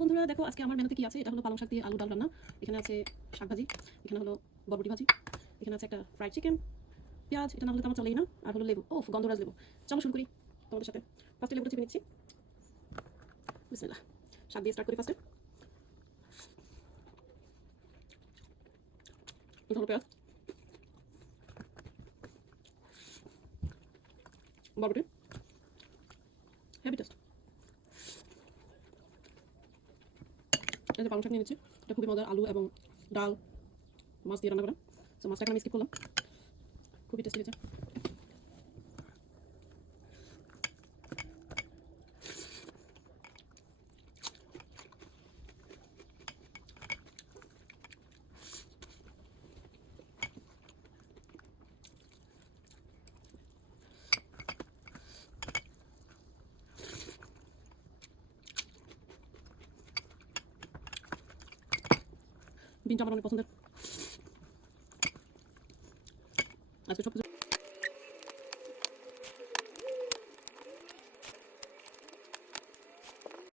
বন্ধুরা দেখো আজকে আমার মেনুতে কি আছে। এটা হলো পালং শাক দিয়ে আলু ডাল রান্না, এখানে আছে শাক ভাজি, এখানে হলো বরবটি ভাজি, এখানে আছে একটা ফ্রাইড চিকেন, পেঁয়াজ, এটা না হলে তো আমার চলেই না, আর হলো লেবু, ওফ গন্ধরাজ লেবু। চলো শুরু করি তোমাদের সাথে। ফার্স্টে লেবুটা চিপে নিচ্ছি, বিসমিল্লাহ। শাক দিয়ে স্টার্ট করি ফার্স্টে। এটা হলো পেঁয়াজ, বরবটি, হেভি টেস্ট। এই যে পালং শাক নিয়ে নিচ্ছি, এটা খুবই মজার, আলু এবং ডাল মাছ দিয়ে রান্না করা। সো মাছটাকে আমি স্কিপ করলাম, খুবই টেস্টি হয়েছে। বিনটা আমার অনেক পছন্দের, আজকে সব কিছু